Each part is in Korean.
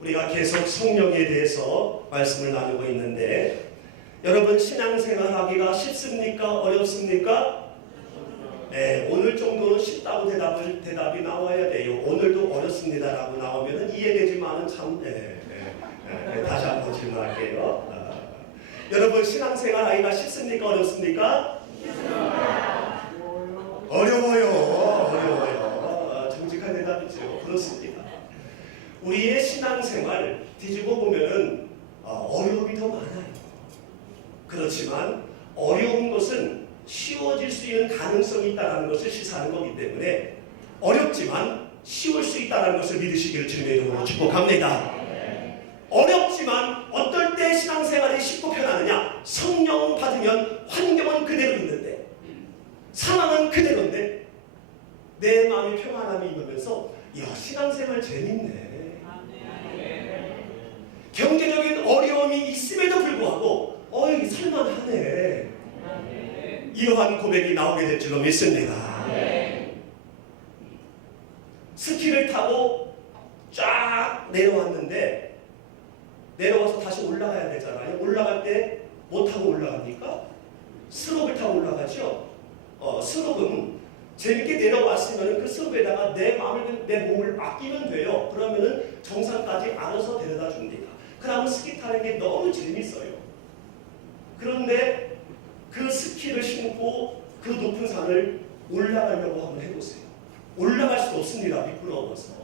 우리가 계속 성령에 대해서 말씀을 나누고 있는데, 여러분 신앙생활 하기가 쉽습니까? 어렵습니까? 네, 오늘 정도는 쉽다고 대답이 나와야 돼요. 오늘도 어렵습니다라고 나오면 이해되지만은 참 다시 한번 질문할게요. 여러분 신앙생활 하기가 쉽습니까? 어렵습니까? 어려워요. 정직한 대답이죠. 그렇습니다. 우리의 신앙생활 뒤집어 보면은 어려움이 더 많아요. 그렇지만 어려운 것은 쉬워질 수 있는 가능성이 있다는 것을 시사하는 거기 때문에 어렵지만 쉬울 수 있다는 것을 믿으시기를 주님의 이름으로 축복합니다. 어렵지만 어떨 때 신앙생활이 쉽고 편하느냐? 성령 받으면 환경은 그대로 있는데 상황은 그대로인데 내 마음이 평안함이 임하면서 신앙생활 재밌네. 경제적인 어려움이 있음에도 불구하고 이게 살만하네. 이러한 고백이 나오게 될 줄로 믿습니다. 스키를 타고 쫙 내려왔는데 내려와서 다시 올라가야 되잖아요. 올라갈 때 뭐 타고 올라갑니까? 스롭을 타고 올라가죠. 스롭은 재밌게 내려왔으면 그 스롭에다가 내 몸을 맡기면 돼요. 그러면은 정상까지 알아서 데려다 줍니다. 그러면 스키 타는 게 너무 재밌어요. 그런데 그 스키를 신고 그 높은 산을 올라가려고 한번 해보세요. 올라갈 수 없습니다. 미끄러워서.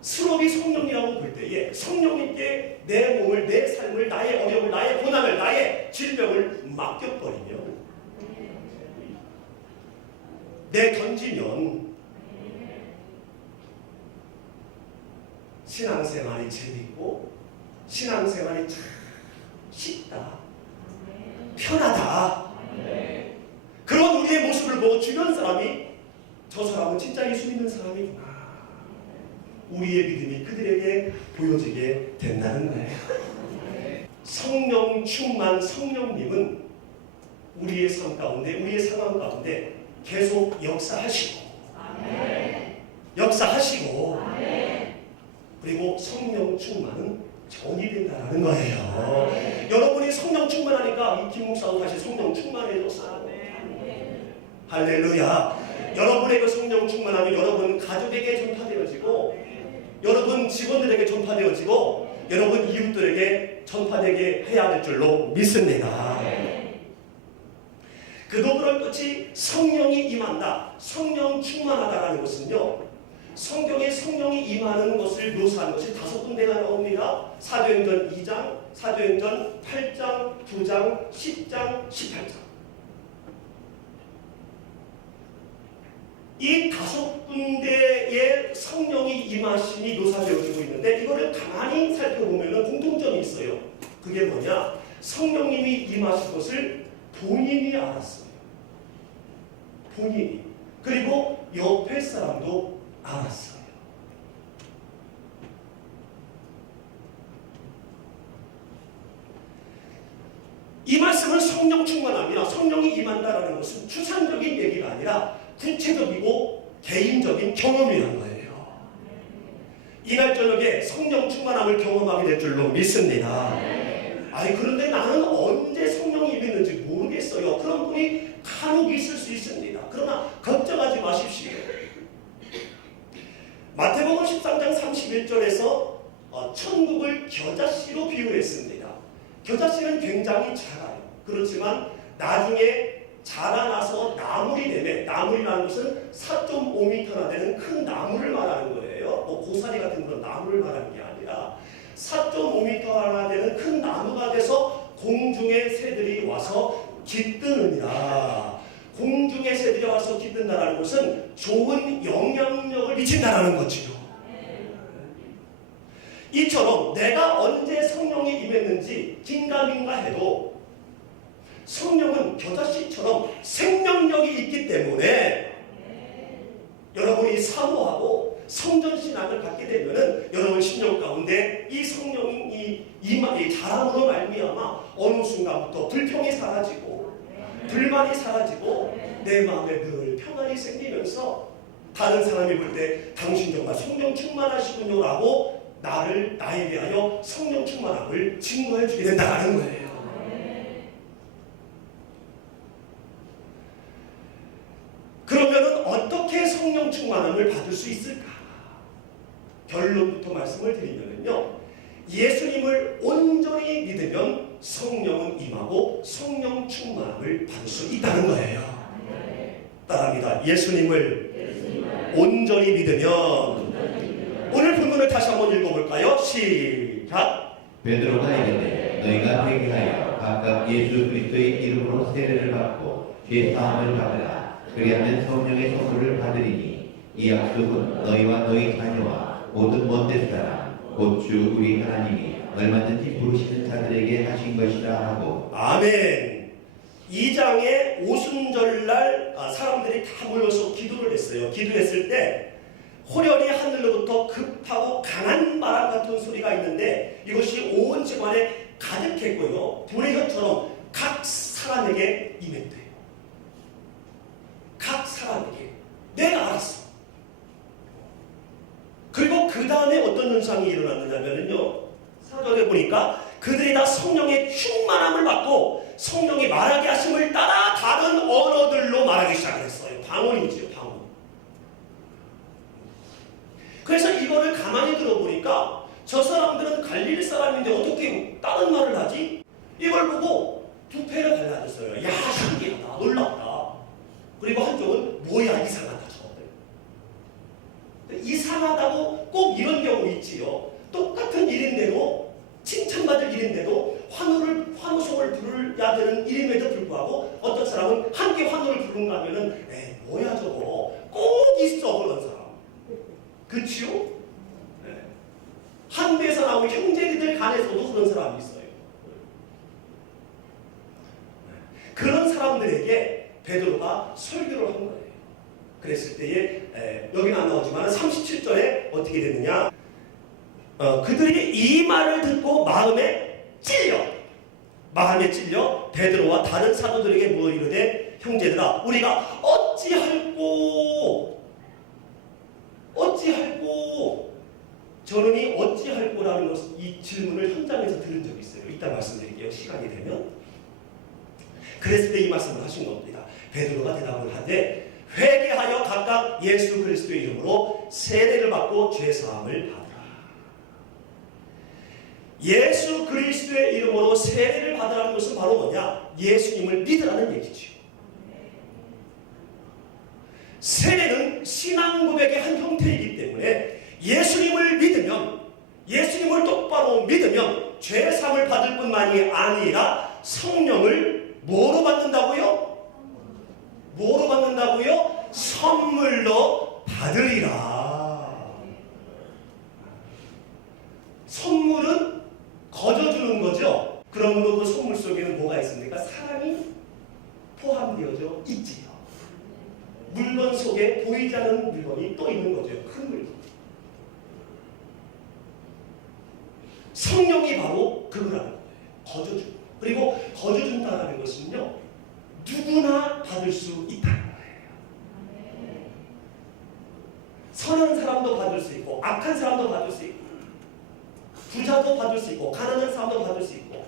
스롭이 성령이라고 볼 때에 성령님께 내 몸을, 내 삶을, 나의 어려움을, 나의 고난을, 나의 질병을 맡겨버리면 던지면 신앙생활이 재밌고 신앙생활이 참 쉽다, 편하다. 그런 우리의 모습을 보고 주변 사람이 저 사람은 진짜 예수 믿는 사람이구나, 우리의 믿음이 그들에게 보여지게 된다는 거예요. 성령 충만 성령님은 우리의 삶 가운데, 우리의 상황 가운데 계속 역사하시고 그리고 성령 충만은 전이 된다는 거예요. 여러분이 성령 충만하니까 이 김 목사도 다시 성령 충만해졌어요. 할렐루야. 여러분의 그 성령 충만함이 여러분 가족에게 전파되어지고, 여러분 직원들에게 전파되어지고, 여러분 이웃들에게 전파되게 해야 될 줄로 믿습니다. 그도 그럴 것이 성령이 임한다, 성령 충만하다라는 것은요, 성경에 성령이 임하는 것을 묘사하는 것이 5군데가 나옵니다. 사도행전 2장, 사도행전 8장, 9장, 10장, 18장. 이 5군데의 성령이 임하심이 묘사되어지고 있는데, 이거를 가만히 살펴보면 공통점이 있어요. 그게 뭐냐? 성령님이 임하신 것을 본인이 알았어요. 본인이. 그리고 옆에 사람도 알았어요. 이 말씀은 성령 충만함이나 성령이 임한다라는 것은 추상적인 얘기가 아니라 구체적이고 개인적인 경험이라는 거예요. 이날 저녁에 성령 충만함을 경험하게 될 줄로 믿습니다. 그런데 나는 언제 성령이 임했는지 모르겠어요. 그런 분이 간혹 있을 수 있습니다. 그러나 걱정하지 마십시오. 마태복음 13장 31절에서 천국을 겨자씨로 비유했습니다. 겨자씨는 굉장히 작아요. 그렇지만 나중에 자라나서 나물이 되면, 나물이라는 것은 4.5m나 되는 큰 나물을 말하는 거예요. 고사리 같은 그런 나물을 말하는 게 아니라 4.5m나 되는 큰 나무가 돼서 공중의 새들이 와서 깃드느니라. 공중의 새들이 와서 깃든다는 것은 좋은 영향력을 미친다는 거지요. 이처럼 내가 언제 성령이 임했는지 긴가민가 해도 성령은 겨자씨처럼 생명력이 있기 때문에 여러분이 사모하고 성전신앙을 갖게 되면은 여러분 심령 가운데 이 성령이 자랑으로 말미암아 어느 순간부터 불평이 사라지고 불만이 사라지고 내 마음에 늘 평안이 생기면서 다른 사람이 볼 때 당신 정말 성령 충만하시군요 라고 나에 대하여 성령 충만함을 증거해 주게 된다는 거예요. 그러면은 어떻게 성령 충만함을 받을 수 있을까? 결론부터 말씀을 드리면요, 예수님을 온전히 믿으면 성령은 임하고 성령 충만함을 받을 수 있다는 거예요. 따라합니다. 예수님을 온전히 믿으면. 오늘 본문을 다시 한번 읽어볼까요? 시작. 베드로가 이르되 너희가 회개하여 각각 예수 그리스도의 이름으로 세례를 받고 죄 사함을 받으라. 그리하면 성령의 선물을 받으리니 이 약속은 너희와 너희 자녀와 모든 먼데 사람 곧 주 우리 하나님이 얼마든지 부르시는 자들에게 하신 것이라 하고. 아멘. 2장의 오순절날 사람들이 다 모여서 기도를 했어요. 기도했을 때 호련히 하늘로부터 급하고 강한 바람 같은 소리가 있는데 이것이 온 집안에 가득했고요, 불의 혀처럼 각 사람에게 임했대요. 각 사람에게. 내가 알았어. 그리고 그 다음에 어떤 현상이 일어났느냐면요, 4절에 보니까 그들이 다 성령의 충만함을 받고 성령이 말하게 하심을 따라 다른 언어들로 말하기 시작했어요. 방언이지요, 방언. 그래서 이거를 가만히 들어보니까 저 사람들은 갈릴리 사람인데 어떻게 다른 말을 하지? 이걸 보고 두 패를 갈라졌어요. 야, 신기하다, 놀랍다. 그리고 한쪽은 뭐야, 이상하다, 저들. 이상하다고 꼭 이런 경우 있지요. 똑같은 일인데도, 칭찬받을 일인데도 환호성을 부르야 되는 일임에도 불구하고 어떤 사람은 함께 환호를 부르는가 하면은 뭐야 저거, 꼭 있어 그런 사람. 그치요? 네. 한배에서 나오는 형제들 간에서도 그런 사람이 있어요. 그런 사람들에게 베드로가 설교를 한 거예요. 그랬을 때에 여기는 안 나오지만 37절에 어떻게 됐느냐, 그들이 이 말을 듣고 마음에 찔려 베드로와 다른 사도들에게 물어 이르되 형제들아 우리가 어찌할꼬. 저는 이 어찌할꼬라는 이 질문을 현장에서 들은 적이 있어요. 이따 말씀드릴게요, 시간이 되면. 그랬을 때 이 말씀을 하신 겁니다. 베드로가 대답을 하되 회개하여 각각 예수 그리스도의 이름으로 세례를 받고 죄사함을 받으라. 예수 그리스도의 이름으로 세례를 받으라는 것은 바로 뭐냐? 예수님을 믿으라는 얘기죠. 세례는 신앙 고백의 한 형태이기 때문에 예수님을 믿으면, 예수님을 똑바로 믿으면 죄사함을 받을 뿐만이 아니라 성령을 뭐로 받는다고요? 뭐로 받는다고요? 선물로 받으리라. 선물은 거저주는 거죠. 그러므로 그 선물 속에는 뭐가 있습니까? 사랑이 포함되어져 있지요. 물건 속에 보이지 않는 물건이 또 있는 거죠. 큰 물건. 성령이 바로 그거라는 거예요. 거저주. 그리고 거저준다는 것은요, 누구나 받을 수 있다는 거예요. 선한 사람도 받을 수 있고 악한 사람도 받을 수 있고 부자도 받을 수 있고 가난한 사람도 받을 수 있고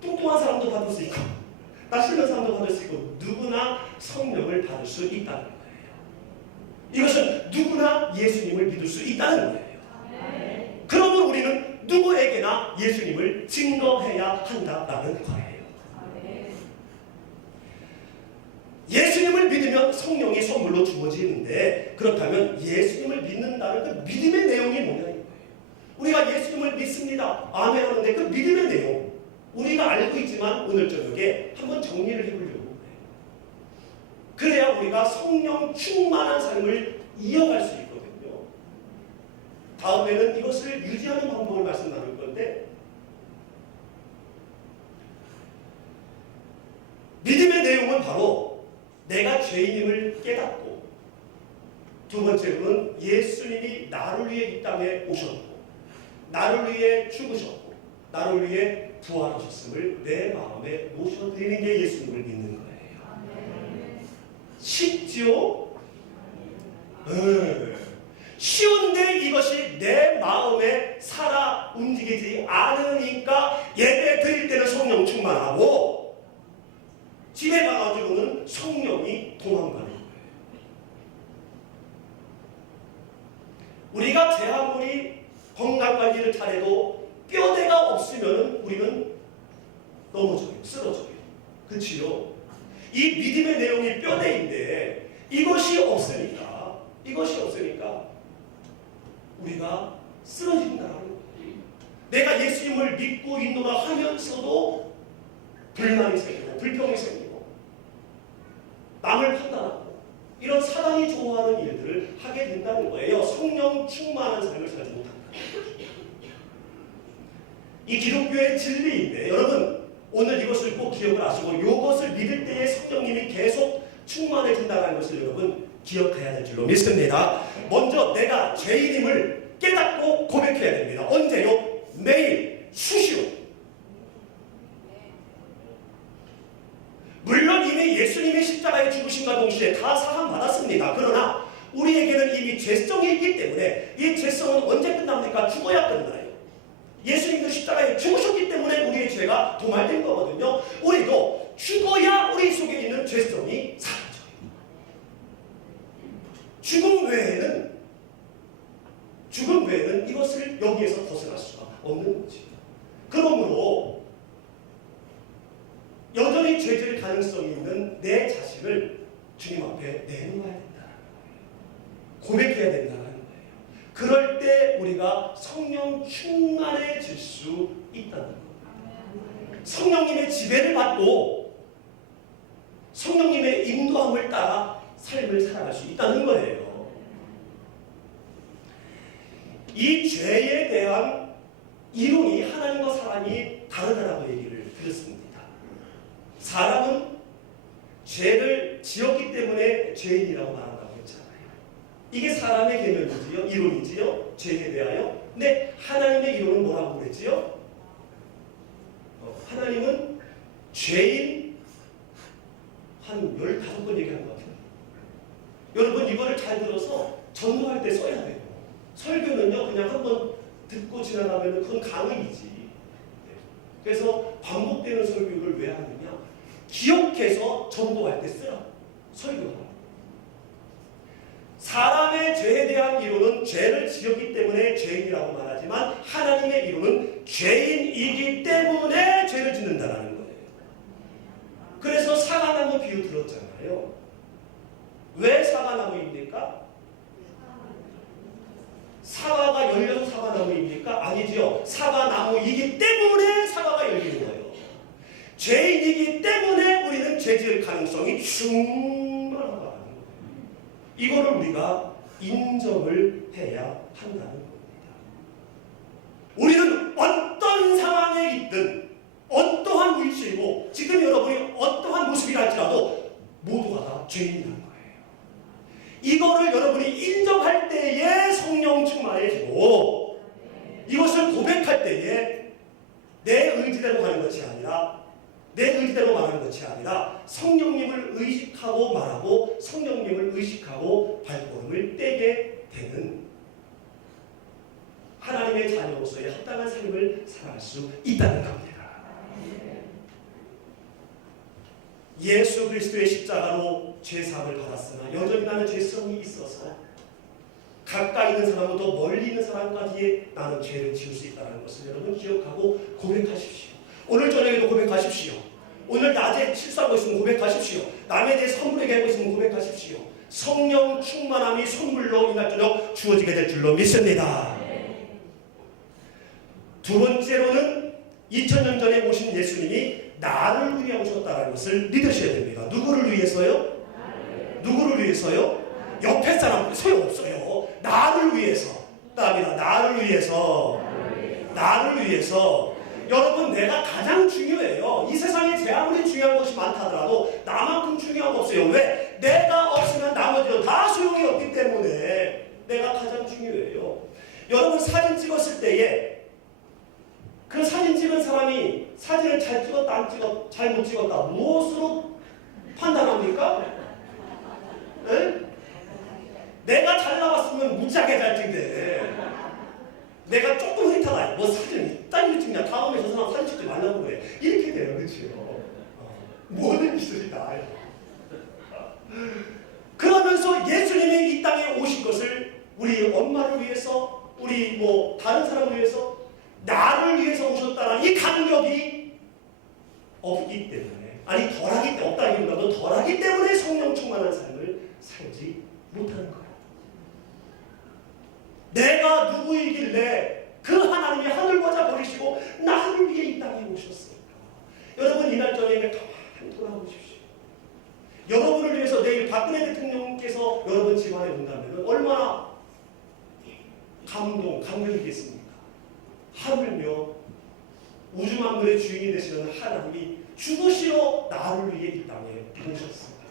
뚱뚱한 사람도 받을 수 있고 낯설은 사람도 받을 수 있고 누구나 성령을 받을 수 있다는 거예요. 이것은 누구나 예수님을 믿을 수 있다는 거예요. 그러므로 우리는 누구에게나 예수님을 증거해야 한다는 거예요. 예수님을 믿으면 성령이 선물로 주어지는데, 그렇다면 예수님을 믿는다는 그 믿음의 내용이 뭐냐는 거예요. 우리가 예수님을 믿습니다, 아멘 하는데 그 믿음의 내용, 우리가 알고 있지만 오늘 저녁에 한번 정리를 해보려고 해요. 그래야 우리가 성령 충만한 삶을 이어갈 수 있거든요. 다음에는 이것을 유지하는 방법을 말씀 나눌 건데, 믿음의 내용은 바로 내가 죄인임을 깨닫고, 두 번째로는 예수님이 나를 위해 이 땅에 오셨고 나를 위해 죽으셨고 나를 위해 부활하셨음을 내 마음에 모셔드리는 게 예수님을 믿는 거예요. 쉽지요? 쉬운데 이것이 내 마음에 제 아무리 건강관리를 잘해도 뼈대가 없으면 우리는 넘어져요. 쓰러져요. 그치요? 이 믿음의 내용이 뼈대인데 이것이 없으니까 우리가 쓰러진다는 거예요. 내가 예수님을 믿고 있노라 하면서도 불만이 생기고 불평이 생기고 남을 판단하고 이런 사단이 좋아하는 일들을 하게 된다는 거예요. 성령 충만한 삶을 살지 못한다. 이 기독교의 진리인데 여러분 오늘 이것을 꼭 기억을 하시고 이것을 믿을 때에 성령님이 계속 충만해진다는 것을 여러분 기억해야 될 줄로 믿습니다. 먼저 내가 죄인임을 깨닫고 고백해야 됩니다. 언제요? 매일 수시로. 물론 이미 예수님의 십자가에 죽으심과 동시에 다 사함받았습니다. 그러나 우리에게는 이미 죄성이 있기 때문에 이 죄성은 언제 끝납니까? 죽어야 끝나요. 예수님도 십자가에 죽으셨기 때문에 우리의 죄가 도말된 거거든요. 우리도 죽어야 우리 속에 있는 죄성이 사라져요. 죽음 외에는 이것을 여기에서 벗어날 수가 없는 거지. 그러므로 여전히 죄질 가능성이 있는 내 자신을 주님 앞에 내놓아야 된다. 고백해야 된다는 거예요. 그럴 때 우리가 성령 충만해질 수 있다는 거예요. 성령님의 지배를 받고 성령님의 인도함을 따라 삶을 살아갈 수 있다는 거예요. 이 죄에 대한 이론이 하나님과 사람이 다르다라고 얘기를 드렸습니다. 사람은 죄를 지었기 때문에 죄인이라고 말한다고 했잖아요. 이게 사람의 개념이지요, 이론이지요, 죄에 대하여. 근데 하나님의 이론은 뭐라고 그랬지요? 하나님은 죄인 한 15번 얘기한 것 같아요. 여러분 이거를 잘 들어서 전도할 때 써야 돼요. 설교는요 그냥 한번 듣고 지나가면 그건 강의이지. 그래서 반복되는 설교를 왜 하느냐? 기억해서 전도할 때 쓰라. 설교하라. 사람의 죄에 대한 이론은 죄를 지었기 때문에 죄인이라고 말하지만 하나님의 이론은 죄인이기 때문에 죄를 짓는다는 거예요. 그래서 사과나무 비유 들었잖아요. 왜 사과나무입니까? 사과가 열려서 사과나무입니까? 아니지요. 사과나무이기 때문에 사과가 열리는 거예요. 죄인이기 때문에 우리는 죄 지을 가능성이 충분하다는 거예요. 이거를 우리가 인정을 해야 한다는 겁니다. 우리는 어떤 상황에 있든 어떠한 위치이고 지금 여러분이 어떠한 모습이라 할지라도 모두가 다 죄인이라는 거예요. 이거를 여러분이 인정할 때에 성령 충만해지고 이것을 고백할 때에 내 의지대로 가는 것이 아니라 내 의지대로 말하는 것이 아니라 성령님을 의식하고 말하고 성령님을 의식하고 발걸음을 떼게 되는 하나님의 자녀로서의 합당한 삶을 살아갈 수 있다는 겁니다. 예수 그리스도의 십자가로 죄사함을 받았으나 여전히 나는 죄성이 있어서 가까이 있는 사람부터 멀리 있는 사람까지 나는 죄를 지을 수 있다는 것을 여러분 기억하고 고백하십시오. 오늘 저녁에도 고백하십시오. 오늘 낮에 실수하고 있으면 고백하십시오. 남에 대해 선물하게 하고 있으면 고백하십시오. 성령 충만함이 선물로 이날 저녁 주어지게 될 줄로 믿습니다. 두 번째로는 2000년 전에 오신 예수님이 나를 위해 오셨다는 것을 믿으셔야 됩니다. 누구를 위해서요? 누구를 위해서요? 옆에 사람 소용없어요. 나를 위해서. 답니다. 나를 위해서. 나를 위해서. 여러분 내가 가장 중요해요. 이 세상에 제 아무리 중요한 것이 많다 하더라도 나만큼 중요한 거 없어요. 왜? 내가 없으면 나머지는 다 소용이 없기 때문에 내가 가장 중요해요. 여러분 사진 찍었을 때에 그 사진 찍은 사람이 사진을 잘 찍었다 안 찍었다 잘못 찍었다 무엇으로 판단합니까? 네? 내가 잘 나왔으면 무지하게 잘 찍대. 내가 조금 흐릿하다. 뭐 사진을 이딴 찍냐. 다음에 저 사람 사진 찍지 말라고 그래. 이렇게 돼요. 그렇죠? 모든 기술이 나아요. 그러면서 예수님이 이 땅에 오신 것을 우리 엄마를 위해서 우리 뭐 다른 사람을 위해서 나를 위해서 오셨다는 이 감격이 없기 때문에 없다기보다도 덜하기 때문에 성령 충만한 삶을 살지 못하는 거야. 내가 누구이길래 그 하나님이 하늘보자 버리시고 나를 위해 이 땅에 오셨을까? 여러분 이날 저녁에 가만히 돌아보십시오. 여러분을 위해서 내일 박근혜 대통령께서 여러분 집안에 온다면 얼마나 감격이겠습니까? 하물며 우주 만물의 주인이 되시는 하나님이 죽으시러 나를 위해 이 땅에 오셨습니다.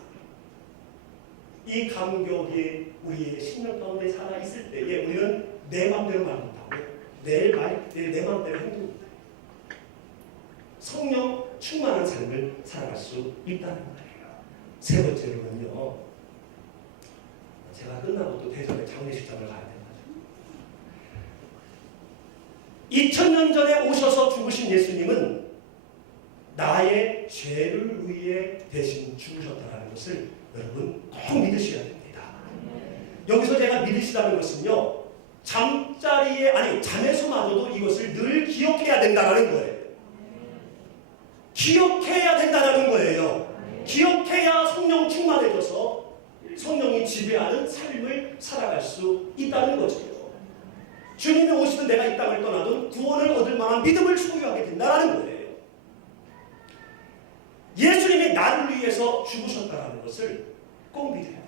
이 감격이 우리의 심령 가운데 살아있을 때에 우리는 내 마음대로 말 못하고 내 마음대로 행동합니다. 성령 충만한 삶을 살아갈 수 있다는 거예요. 세 번째로는요, 제가 끝나고 또 대전에 장례식장을 가야 돼가지고 2000년 전에 오셔서 죽으신 예수님은 나의 죄를 위해 대신 죽으셨다는 것을 여러분 꼭 믿으셔야 됩니다. 여기서 제가 믿으시라는 것은요, 잠에서마저도 이것을 늘 기억해야 된다는 거예요. 기억해야 된다는 거예요. 기억해야 성령 충만해져서 성령이 지배하는 삶을 살아갈 수 있다는 거죠. 주님이 오시면 내가 이 땅을 떠나도 구원을 얻을 만한 믿음을 소유하게 된다는 거예요. 예수님이 나를 위해서 죽으셨다는 것을 꼭 믿어야 돼요.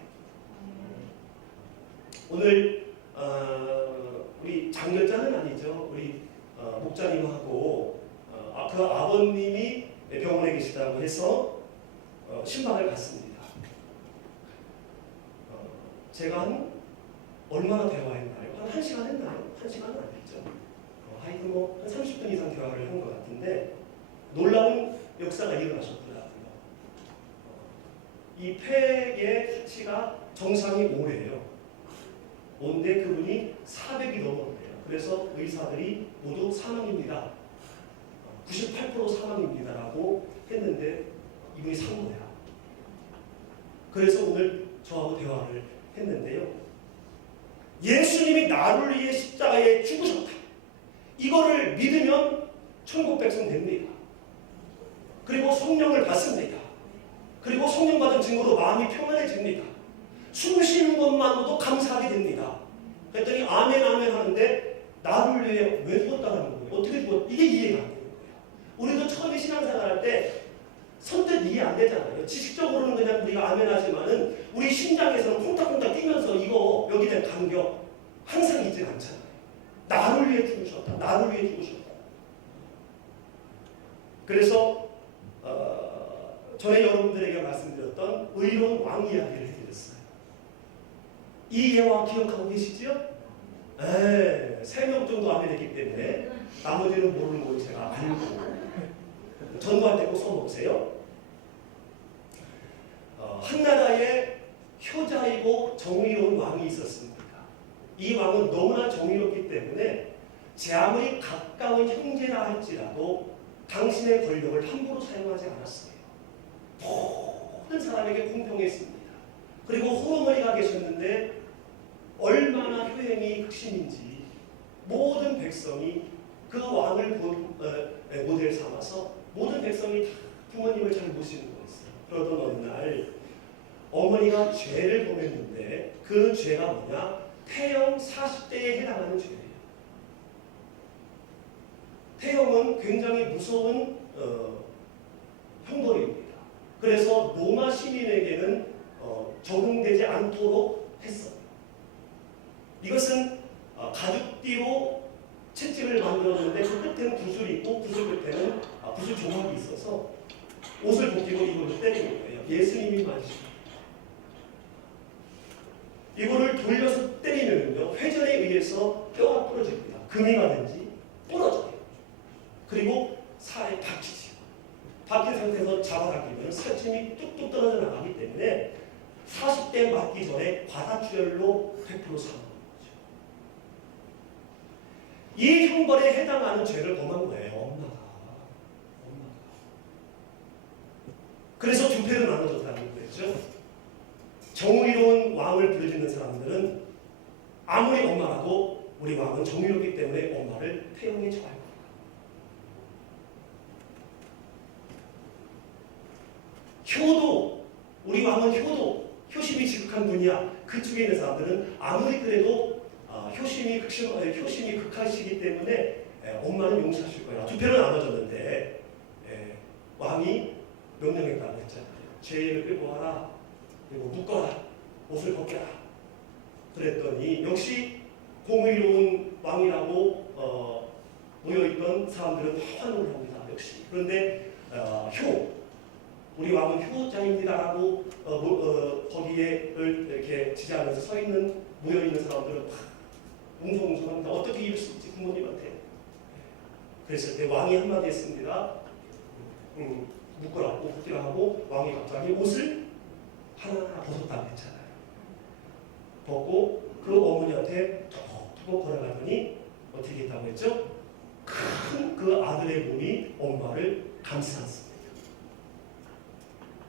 오늘 우리 장렬자는 아니죠. 우리 목자님하고 그 아버님이 병원에 계시다고 해서 신방을 갔습니다. 제가 한 얼마나 대화했나요? 한 1시간 했나요? 1시간은 안 됐죠. 하여튼 뭐 한 30분 이상 대화를 한 것 같은데 놀라운 역사가 일어나셨더라고요. 이 폐의 수치가 정상이 5예요. 5인데 그분이 400이 넘었대요. 그래서 의사들이 모두 사망입니다. 98% 사망입니다라고 했는데 이분이 산 거야. 그래서 오늘 저하고 대화를 했는데요. 예수님이 나를 위해 십자가에 죽으셨다. 이거를 믿으면 천국 백성 됩니다. 그리고 성령을 받습니다. 그리고 성령 받은 증거로 마음이 평안해집니다. 숨 쉬는 것만으로도 감사하게 됩니다. 그랬더니 아멘 아멘 하는데 나를 위해 왜 죽었다는 거예요? 어떻게 죽었? 이게 이해가 안 되는 거예요. 우리도 처음에 신앙생활 할 때 선뜻 이해 안 되잖아요. 지식적으로는 그냥 우리가 아멘 하지만은 우리 심장에서는 콩닥콩닥 뛰면서 이거 여기에 대한 감격 항상 있지 않잖아요. 나를 위해 죽으셨다. 나를 위해 죽으셨다. 그래서 전에 여러분들에게 말씀드렸던 의로운 왕 이야기를 해드렸어요. 이 예화 기억하고 계시죠? 3명 정도 아멘했기 때문에 나머지는 모르는 걸 제가 알고 전도할 때 꼭 써놓으세요. 한나라에 효자이고 정의로운 왕이 있었습니다. 이 왕은 너무나 정의롭기 때문에 제 아무리 가까운 형제라 할지라도 당신의 권력을 함부로 사용하지 않았어요. 모든 사람에게 공평했습니다. 그리고 호르몬이가 계셨는데 얼마나 효행이 극심인지 모든 백성이 그 왕을 모델 삼아서 모든 백성이 다 부모님을 잘 모시는 거였어요. 그러던 어느 날 어머니가 죄를 범했는데 그 죄가 뭐냐? 태영 40대에 해당하는 죄예요. 태영은 굉장히 무서운 형벌입니다. 그래서 로마 시민에게는 적용되지 않도록 했어요. 이것은 가죽띠로 채찍을 만들었는데 그 끝에는 붓을 있고 붓을 끝에는 붓을 조각이 있어서 옷을 벗기고 이걸로 때리는 거예요. 예수님이 맞으십니다. 이거를 돌려서 때리면요 회전에 의해서 뼈가 부러집니다. 금이 가든지 부러져요. 그리고 살에 박히지. 박힌 상태에서 잡아당기면 살점이 뚝뚝 떨어져 나가기 때문에 40대 맞기 전에 과다출혈로 100% 사망하는 거죠. 이 형벌에 해당하는 죄를 범한 거예요. 엄마가. 그래서 두 패로 나눠졌다는 거죠. 정의로운 왕을 부르짖는 사람들은 아무리 엄마라도 우리 왕은 정의롭기 때문에 엄마를 태영에 처할 겁니다. 효도, 우리 왕은 효심이 지극한 분이야. 그쪽에 있는 사람들은 아무리 그래도 효심이 극하시기 때문에 엄마는 용서하실 거야. 두 편은 나눠졌는데 왕이 명령했다고 했잖아요. 죄인을 끌고 와라. 그리고 묶어라. 옷을 벗겨라. 그랬더니 역시 공의로운 왕이라고 모여있던 사람들은 환호를 합니다. 역시. 그런데 우리 왕은 효자입니다라고 거기에 이렇게 지지하면서 서 있는 모여 있는 사람들은 웅성웅성합니다. 어떻게 이럴 수 있지 부모님한테? 그랬을 때 왕이 한마디 했습니다. 묶으라고 묶기라 하고 왕이 갑자기 옷을 하나하나 벗었다고 했잖아요. 벗고 그 어머니한테 톡톡 걸어가더니 어떻게 했다고 했죠? 큰 그 아들의 몸이 엄마를 감싸았습니다.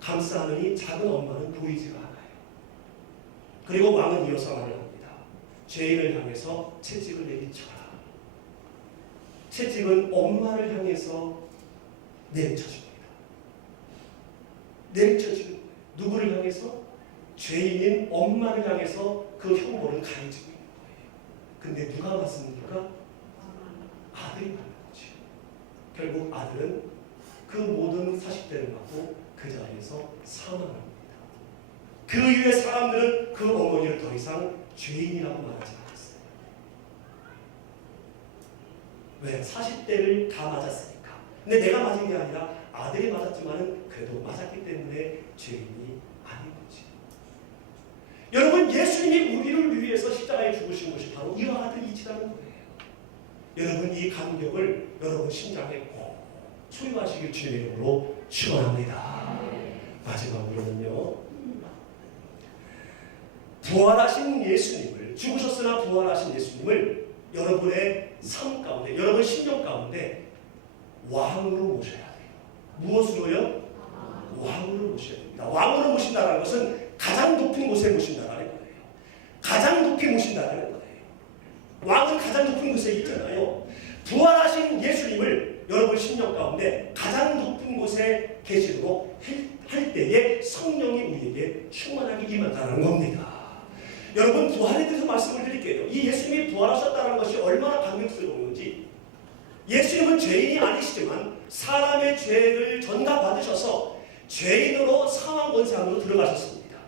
감싸느니 작은 엄마는 보이지가 않아요. 그리고 왕은 이어서 말을 합니다. 죄인을 향해서 채찍을 내리쳐라. 채찍은 엄마를 향해서 내리쳐줍니다. 내리쳐주는 거예요. 누구를 향해서? 죄인인 엄마를 향해서 그 형벌을 가해지고 있는 거예요. 근데 누가 맞습니까? 아들이 맞는 거죠. 결국 아들은 그 모든 사십대를 받고 그 자리에서 사망합니다. 그 이후에 사람들은 그 어머니를 더 이상 죄인이라고 말하지 않았어요. 왜? 40대를 다 맞았으니까. 근데 내가 맞은 게 아니라 아들이 맞았지만 그래도 맞았기 때문에 죄인이 아닌 거지. 여러분, 예수님이 우리를 위해서 십자가에 죽으신 것이 바로 이와 같은 이치라는 거예요. 여러분, 이 감격을 여러분 심장에 꼭 소유하시길 주님의 이름으로 축원합니다. 마지막으로는요, 부활하신 예수님을, 죽으셨으나 부활하신 예수님을 여러분의 삶 가운데, 여러분 심령 가운데 왕으로 모셔야 돼요. 무엇으로요? 왕으로 모셔야 됩니다. 왕으로 모신다는 것은 가장 높은 곳에 모신다는 거예요. 가장 높이 모신다는 거예요. 왕은 가장 높은 곳에 있잖아요. 부활하신 예수님을 여러분 심령 가운데 가장 높은 곳에 계시도록 할 때에 성령이 우리에게 충만하게 임한다는 겁니다. 여러분, 부활에 대해서 말씀을 드릴게요. 이 예수님이 부활하셨다는 것이 얼마나 감격스러운 건지. 예수님은 죄인이 아니시지만 사람의 죄를 전가받으셔서 죄인으로 사망 권세 안으로 들어가셨습니다.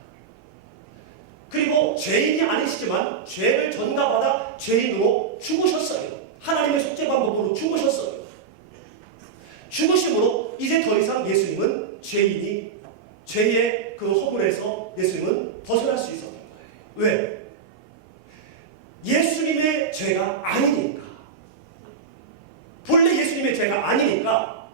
그리고 죄인이 아니시지만 죄를 전가받아 죄인으로 죽으셨어요. 하나님의 속죄 방법으로 죽으셨어요. 죽으심으로 이제 더 이상 예수님은 죄의 그 허물에서 예수님은 벗어날 수 있었던 거예요. 왜? 예수님의 죄가 아니니까. 본래 예수님의 죄가 아니니까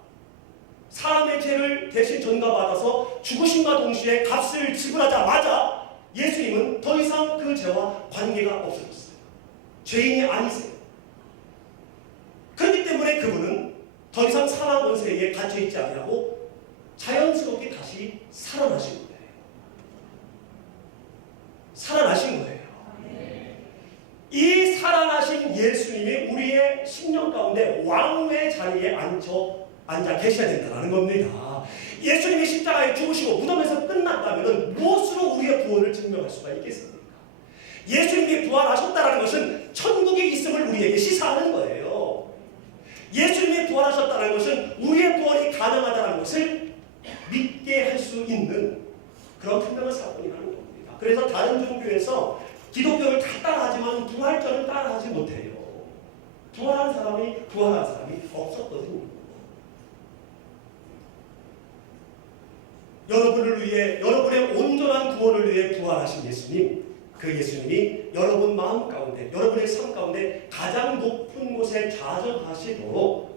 사람의 죄를 대신 전가받아서 죽으심과 동시에 값을 지불하자마자 예수님은 더 이상 그 죄와 관계가 없어졌어요. 죄인이 아니세요. 그렇기 때문에 그분은 더 이상 사망 권세에 갇혀있지 아니하고 자연스럽게 다시 살아나신 거예요. 살아나신 거예요. 이 살아나신 예수님이 우리의 심령 가운데 왕의 자리에 앉아 계셔야 된다는 겁니다. 예수님이 십자가에 죽으시고 무덤에서 끝났다면 무엇으로 우리의 구원을 증명할 수가 있겠습니까? 예수님이 부활하셨다는 것은 천국에 있음을 우리에게 시사하는 거예요. 예수님이 부활하셨다는 것은 우리의 구원이 가능하다는 것을 믿게 할 수 있는 그런 분명한 사건이라는 겁니다. 그래서 다른 종교에서 기독교를 다 따라하지만 부활절을 따라하지 못해요. 부활한 사람이 없었거든요. 여러분을 위해, 여러분의 온전한 구원을 위해 부활하신 예수님, 그 예수님이 여러분 마음 가운데, 여러분의 삶 가운데 가장 높은 곳에 좌정하시도록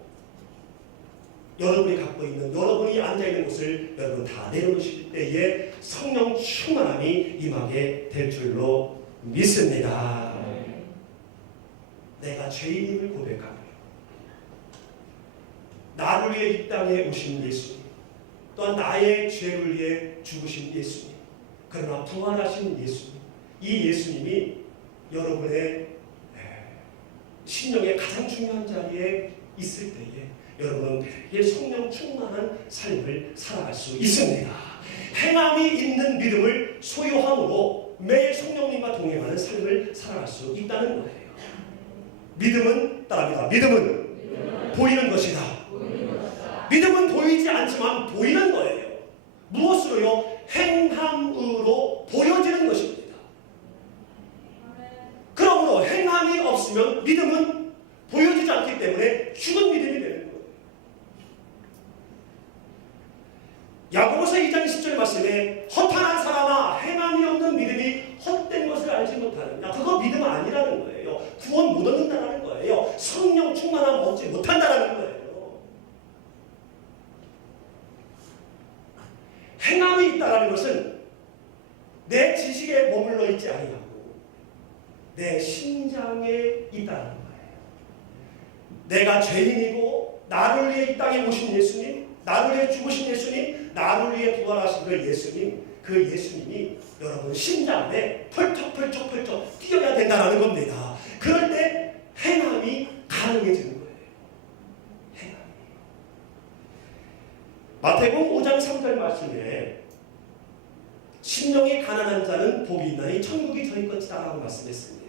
여러분이 갖고 있는, 여러분이 앉아있는 곳을 여러분 다 내려놓으실 때에 성령 충만함이 임하게 될 줄로 믿습니다. 내가 죄인임을 고백하며 나를 위해 이 땅에 오신 예수님, 또한 나의 죄를 위해 죽으신 예수님, 그러나 부활하신 예수님, 이 예수님이 여러분의 심령의 가장 중요한 자리에 있을 때에 여러분은 매일 성령 충만한 삶을 살아갈 수 있습니다. 행함이 있는 믿음을 소유함으로 매일 성령님과 동행하는 삶을 살아갈 수 있다는 거예요. 믿음은 따라합니다. 믿음은 보이는 것이다. 믿음은 보이지 않지만 보이는 거예요. 무엇으로요? 행함으로 보여지는 것입니다. 그러므로 행함이 없으면 믿음은 보여지지 않기 때문에 죽은 믿음이 되는 거예요. 야고보서 2장 10절 말씀에 허탄한 사람아 행함이 없는 믿음이 헛된 것을 알지 못하느냐. 그거 믿음 아니라는 거예요. 구원 못 얻는다는 거예요. 성령 충만함 얻지 못한다는 거예요. 행함이 있다는 것은 내 지식에 머물러 있지 아니하고 내 심장에 있다는 거예요. 내가 죄인이고 나를 위해 이 땅에 오신 예수님, 나를 위해 죽으신 예수님, 나를 위해 부활하신 그 예수님, 그 예수님이 여러분 심장에 펄쩍 뛰어야 된다는 겁니다. 그럴 때 행함이 가능해지는 거예요. 행함이. 마태복음 5장 3절 말씀에 심령이 가난한 자는 복이 있나니 천국이 저희 것이다 라고 말씀했습니다.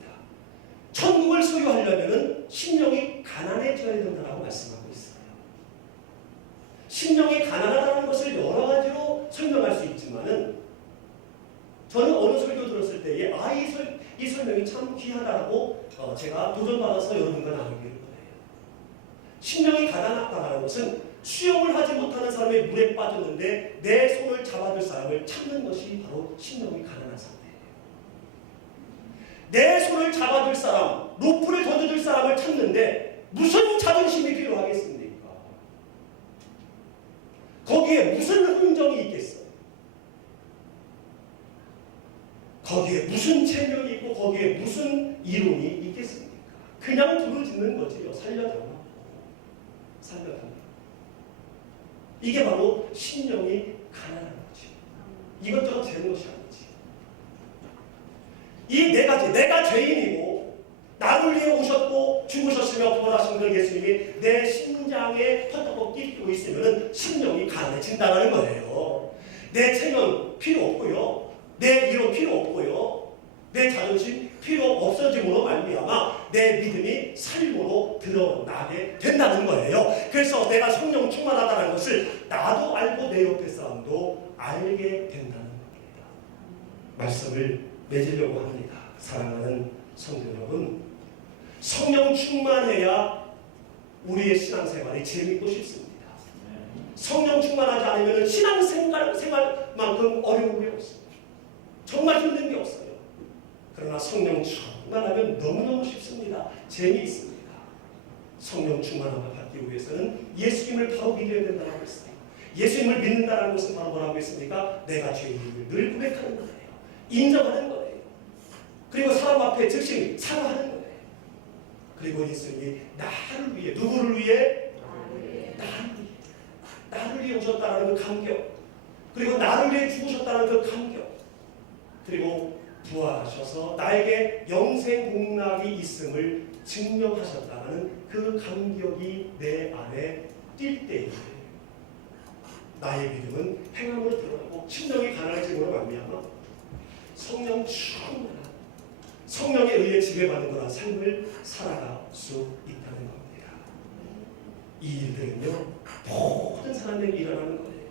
천국을 소유하려면 심령이 가난해져야 된다고 말씀하고 있어요. 심령이 가난하다는 것을 여러 가지로 설명할 수 있지만은 저는 어느 설교 들었을 때에 이 설명이 참 귀하다고 제가 도전받아서 여러분과 나누기를 원해요. 심령이 가난하다는 것은 수영을 하지 못하는 사람의 물에 빠졌는데 내 손을 잡아줄 사람을 찾는 것이 바로 심령이 가난한 상태예요. 내 손을 잡아줄 사람, 로프를 던져줄 사람을 찾는데 무슨 자존심이 필요하겠습니까? 거기에 무슨 흥정이 있겠어요? 거기에 무슨 체면이 있고 거기에 무슨 이론이 있겠습니까? 그냥 부르짖는 거지요. 살려달라고. 이게 바로 심령이 가난한 거지. 이것저것 되는 것이 아니지. 이 네 가지, 내가 죄인이고 나를 위해 오셨고 죽으셨으며 부활하신 그 예수님이 내 심장에 펄떡 뛰고 있으면 심령이 가난해진다는 거예요. 내 체면 필요 없고요. 내 이론 필요 없고요. 내 자존심 필요 없어짐으로 말미암아 내 믿음이 삶으로 드러나게 된다는 거예요. 그래서 내가 성령 충만하다는 것을 나도 알고 내 옆에 사람도 알게 된다는 겁니다. 말씀을 맺으려고 합니다. 사랑하는 성도 여러분, 성령 충만해야 우리의 신앙생활이 재밌고 쉽습니다. 성령 충만하지 않으면 신앙생활만큼 어려운 게 없어요. 정말 힘든 게 없어요. 그러나 성령 충만하면 너무너무 쉽습니다. 재미있습니다. 성령 충만함을 받기 위해서는 예수님을 바로 믿어야 된다고 했어요. 예수님을 믿는다는 것은 바로 뭐라고 했습니까? 내가 죄인임을 늘 고백하는 거예요. 인정하는 거예요. 그리고 사람 앞에 즉시 사과하는 거예요. 그리고 예수님이 나를 위해, 누구를 위해? 나를 위해 오셨다는 그 감격, 그리고 나를 위해 죽으셨다는 그 감격, 그리고 부활하셔서 나에게 영생 복락이 있음을 증명하셨다는 그 감격이 내 안에 뛸 때에 나의 믿음은 행함으로 드러나고 심령이 가난해짐으로 말미암아 성령 충만한 성령에 의해 지배받는 그런 삶을 살아갈 수 있다는 겁니다. 이 일들은요 모든 사람에게 일어나는 거예요.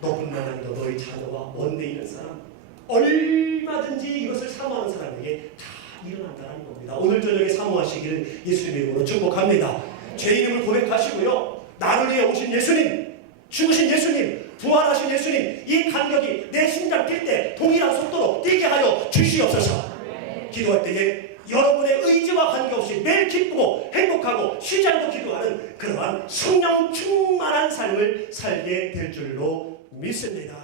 너뿐만 아니라 너희 자녀와 먼데 있는 사람, 얼마든지 이것을 사모하는 사람에게 다 일어난다는 겁니다. 오늘 저녁에 사모하시기를 예수님의 이름으로 축복합니다. 죄인임을 고백하시고요, 나를 위해 오신 예수님, 죽으신 예수님, 부활하신 예수님, 이 감격이 내 심장 뛸 때 동일한 속도로 뛰게 하여 주시옵소서. 기도할 때에 여러분의 의지와 관계없이 매일 기쁘고 행복하고 쉬지 않고 기도하는 그러한 성령 충만한 삶을 살게 될 줄로 믿습니다.